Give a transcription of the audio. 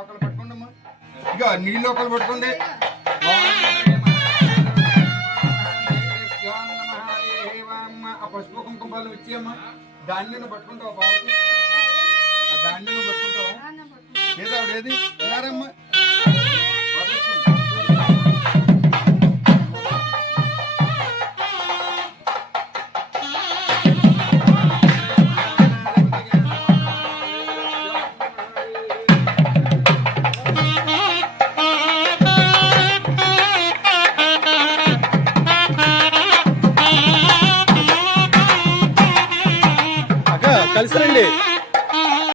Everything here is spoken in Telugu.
ఒకళ్ళు పట్టుకోండి అమ్మా. ఇక నీళ్ళు ఒకళ్ళు పట్టుకోండి. ఆ పసుపు కుంకుమలు ఇచ్చి అమ్మా. దాన్ని నువ్వు పట్టుకుంటావా? దాన్ని నువ్వు పట్టుకుంటావా? ఏది ఆవిడేది? వెళ్ళారమ్మా.